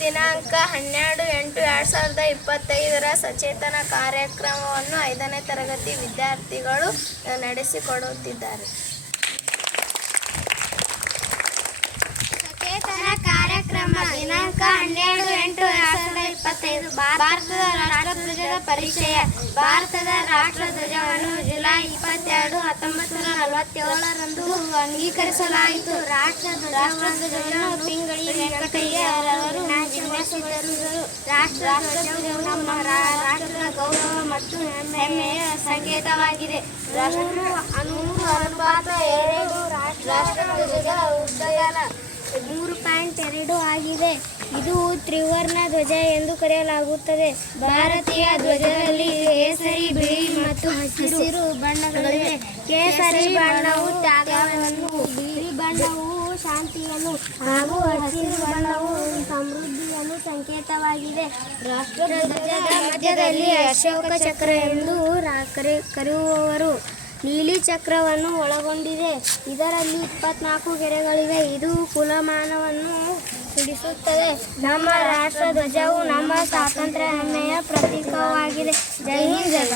ದಿನಾಂಕ ಹನ್ನೆರಡು ಎಂಟು ಎರಡು ಸಾವಿರದ ಇಪ್ಪತ್ತೈದರ ಸಚೇತನ ಕಾರ್ಯಕ್ರಮವನ್ನು ಐದನೇ ತರಗತಿ ವಿದ್ಯಾರ್ಥಿಗಳು ನಡೆಸಿಕೊಡುತ್ತಿದ್ದಾರೆ. ಸಚೇತನ ಕಾರ್ಯಕ್ರಮ ದಿನಾಂಕ ಹನ್ನೆರಡು ಎಂಟು ಎರಡು ಸಾವಿರದ ಇಪ್ಪತ್ತೈದು. ಭಾರತದ ರಾಷ್ಟ್ರಧ್ವಜದ ಪರಿಚಯ. ಭಾರತದ ರಾಷ್ಟ್ರಧ್ವಜವನ್ನು ಜುಲೈ ಇಪ್ಪತ್ತೆರಡು ಹತ್ತೊಂಬತ್ತು ನೂರ ನಲವತ್ತೇಳರಂದು ಅಂಗೀಕರಿಸಲಾಯಿತು. ರಾಷ್ಟ್ರಧ್ವಜವನ್ನು ಪಿಂಗಳಿ ವೆಂಕಟಯ್ಯರವರು ರಾಷ್ಟ್ರಧ್ವಜವು ನಮ್ಮ ರಾಷ್ಟ್ರದ ಗೌರವ ಮತ್ತು ಹೆಮ್ಮೆಯ ಸಂಕೇತವಾಗಿದೆ. ರಾಷ್ಟ್ರ ನೂರು ಅನುಪಾತ ಎರಡು ರಾಷ್ಟ್ರಧ್ವಜದ ಉದ್ದಗಲ ಮೂರು ಪಾಯಿಂಟ್ ಎರಡು ಆಗಿದೆ. ಇದು ತ್ರಿವರ್ಣ ಧ್ವಜ ಎಂದು ಕರೆಯಲಾಗುತ್ತದೆ. ಭಾರತೀಯ ಧ್ವಜದಲ್ಲಿ ಕೇಸರಿ, ಬಿಳಿ ಮತ್ತು ಹಸಿರು ಬಣ್ಣಗಳಿವೆ. ಕೇಸರಿ ಬಣ್ಣವು ತ್ಯಾಗವನ್ನು, ಬಿಳಿ ಬಣ್ಣವು ಶಾಂತಿಯನ್ನು ಹಾಗೂ ಹಸಿರು ಬಣ್ಣವು ಸಂಕೇತವಾಗಿದೆ. ರಾಷ್ಟ್ರಧ್ವಜದ ಮಧ್ಯದಲ್ಲಿ ಅಶೋಕ ಚಕ್ರ ಎಂದು ಕರೆಯುವವರು ನೀಲಿ ಚಕ್ರವನ್ನು ಒಳಗೊಂಡಿದೆ. ಇದರಲ್ಲಿ ಇಪ್ಪತ್ನಾಲ್ಕು ಗೆರೆಗಳಿವೆ. ಇದು ಕುಲಮಾನವನ್ನು ಹಿಡಿಸುತ್ತದೆ. ನಮ್ಮ ರಾಷ್ಟ್ರ ಧ್ವಜವು ನಮ್ಮ ಸ್ವಾತಂತ್ರ್ಯ ಹೆಮ್ಮೆಯ ಪ್ರತೀಕವಾಗಿದೆ. ಜೈ ಹಿಂದ್, ಜೈ.